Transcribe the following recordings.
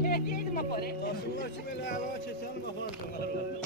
Keyifliydi mi bari? Aslında ki böyle hala çeken bakardılar.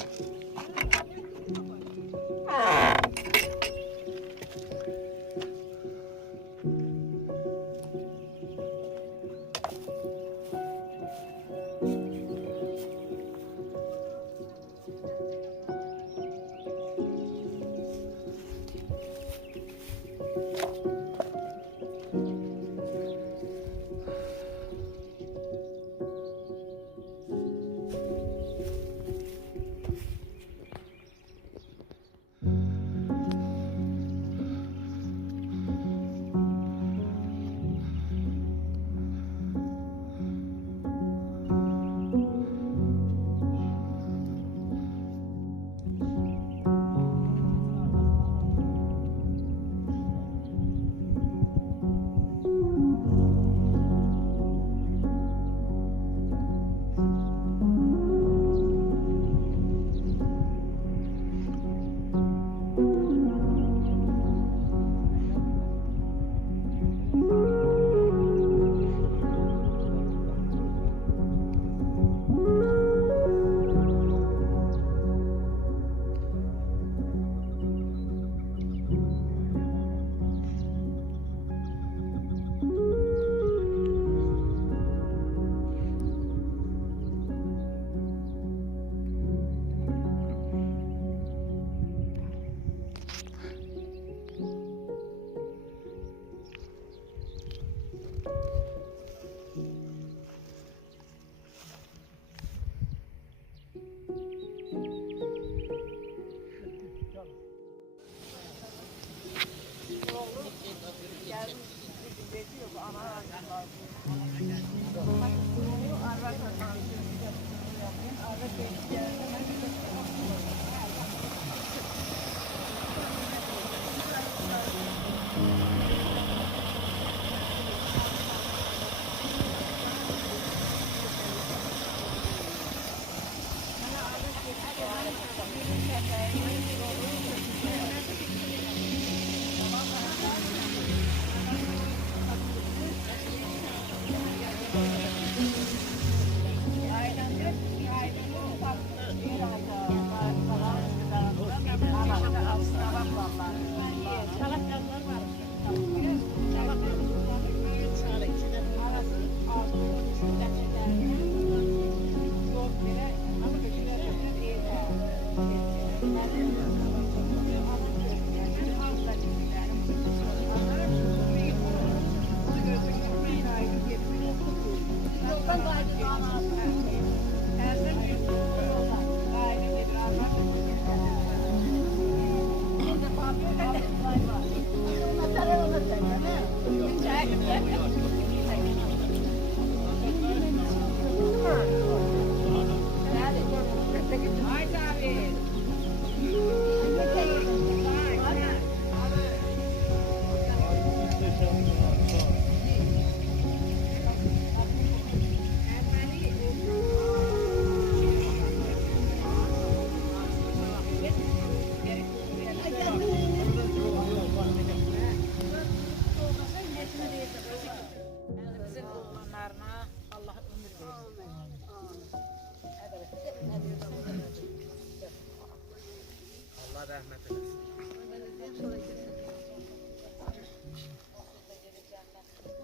Allah rahmet eylesin.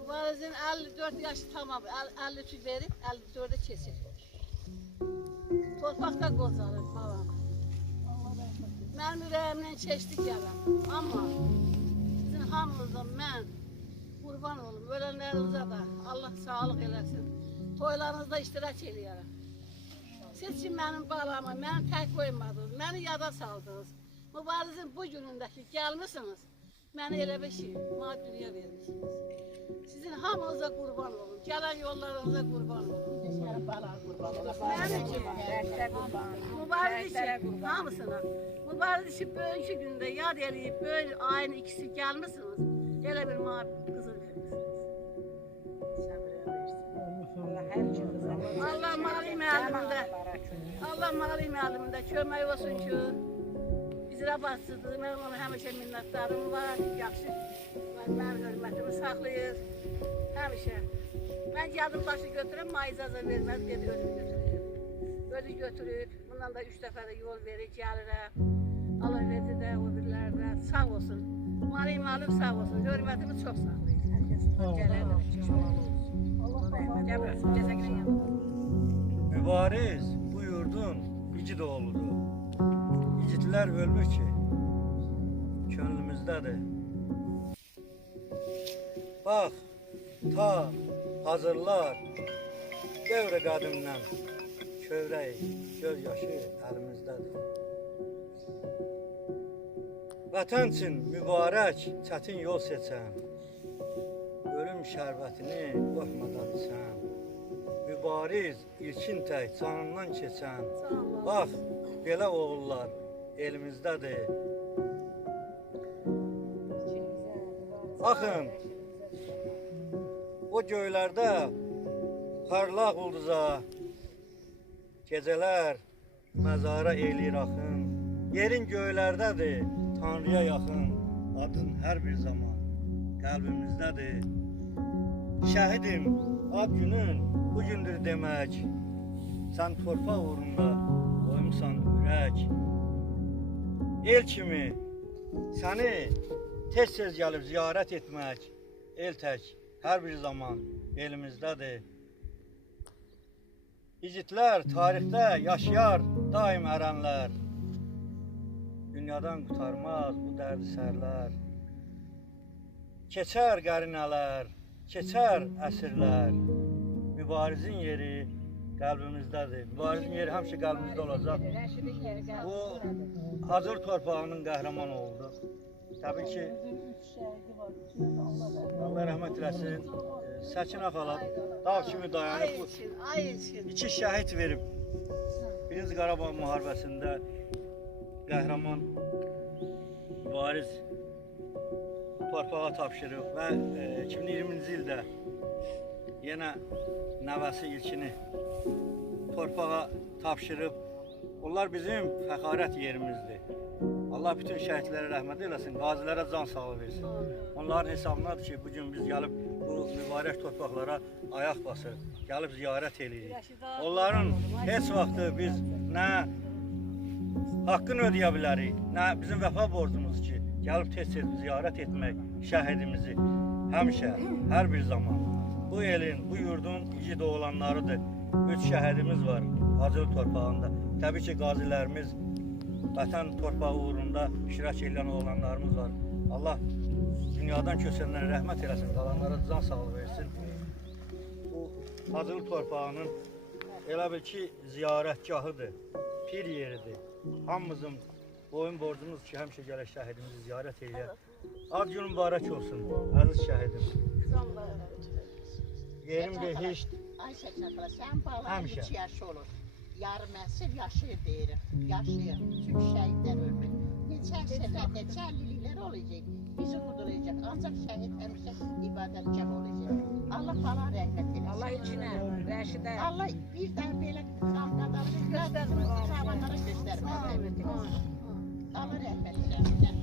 Mübarizin 54 yaşı tamam, 53 verip 54'e kesir. Torpaqda qocalır babam. Mənim ürəyimdən keçdi gələm. Amma sizin hamınızdan mən qurban olum. Ölənlərinizə də Allah sağlıq eləsin. Toylarınızda iştirak eləyərəm. Siz ki mənim balamı, məni tək qoymadınız, məni yada saldınız. Mübarizin bu günündəki gəlmişsiniz, məni elə bir şey, maddi dünya vermişsiniz. Sizin hamınıza qurban olun, gələn yollarınıza qurban olun. Mənim ki, mübariz işi hamısına, mübariz işi böyük gündə yad eləyib, böyük ayın ikisi gəlmişsiniz, elə bir qızıl vermişsiniz. Allah malim əlimində, Allah malim əlimində kömək olsun ki, icra başçısıdır. Mən ona həmişə minnətdarım var. Yaxşı mənim hörmətimi saxlayır. Həmişə. Mən gəldim başı götürəm, icazə verməz, dedi özüm götürürüm. Özü götürür. Bundan da 3 dəfə də yol verir, gəlirəm. Allah verdi də, o birilər də. Sağ olsun. Malim alıb sağ olsun. Hörmətimi çox saxlayır. Hər kəs gələrdir. Allah rəhmət eləsin. Cəzəklə yanında. Mübariz bu yurdun igid oğludur. İgidlər ölmür ki, könlümüzdədir. Bax, ta hazırlar, dövrə qədimdən kövrək, göz yaşı əlimizdədir. Vətən üçün mübarək, çətin yol seçən, ölüm şərbətini qoymadan sən. Mübariz, ilkin tək, canından keçən, bax, belə oğullar elimizdədir. Baxın, o göylərdə parlaq ulduza, gecələr məzara eləyir axın. Yerin göylərdədir, Tanrıya yaxın, adın hər bir zaman qəlbimizdədir. Şəhidim, ad günün bugündür demək, sən torpaq uğrunda qoymusan ürək. El kimi səni tez-tez gəlib ziyarət etmək, el tək hər bir zaman elimizdədir. İgidlər tarixdə yaşayar daim ərənlər, dünyadan qutarmaz bu dərdi sərlər. Keçər qərinələr, keçər əsrlər, mübarizin yeri qəlbimizdədir. Mübarizin yeri həmişə qəlbimizdə olacaq. Bu Hacır torpağının qəhrəman oldu. Təbii ki, Allah rəhmət eləsin, Səkinə xala dağ kimi dayanıb, iki şəhid verib. Birinci Qarabağ müharibəsində qəhrəman mübariz torpağa tapşırıb və 2020-ci ildə yenə nəvəsi ilkini torpağa tapşırıb. Onlar bizim fəxarət yerimizdir. Allah bütün şəhidlərə rəhmət eləsin, qazilərə can sağlığı versin. Onların hesabınadır ki, bugün biz gəlib bu mübarək torpaqlara ayaq basır, gəlib ziyarət edirik. Onların heç vaxtı biz nə haqqını ödəyə bilərik, nə bizim vəfa borcumuz ki, gəlib tez-tez ziyarət etmək şəhidimizi həmişə, hər bir zaman. Bu elin, bu yurdun igid oğlanlarıdır. 3 şəhidimiz var Hacır torpağında. Təbii ki, qazilərimiz, vətən torpağı uğrunda iştirak edən oğlanlarımız var. Allah dünyadan köçənlərə rəhmət eləsin, qalanlara can sağlığı versin. Bu Hacır torpağının elə bil ki, ziyarətgahıdır, pir yeridir. Hamımızın boyun borcumuz ki, həmişə gələk şəhidimizi ziyarət edir. Ad günün mübarək olsun, əziz şəhidim. Yerim behişt. Ay Səkinə xala, sən bağlar 3 yaş olur. Yarım əsr yaşayır deyirik, yaşayır. Çünki şəhidlər ölmür. Neçə əsrlər, neçə əlliliklər olacaq, bizi quduracaq. Ancaq şəhid həmişə ibadətgah olacaq. Allah bala rəhmət eləsin. Allah içinə, Rəşidə. Allah bir dən belə qavqadarı göstərməz, göstərməz. Allah rəhmət eləsin.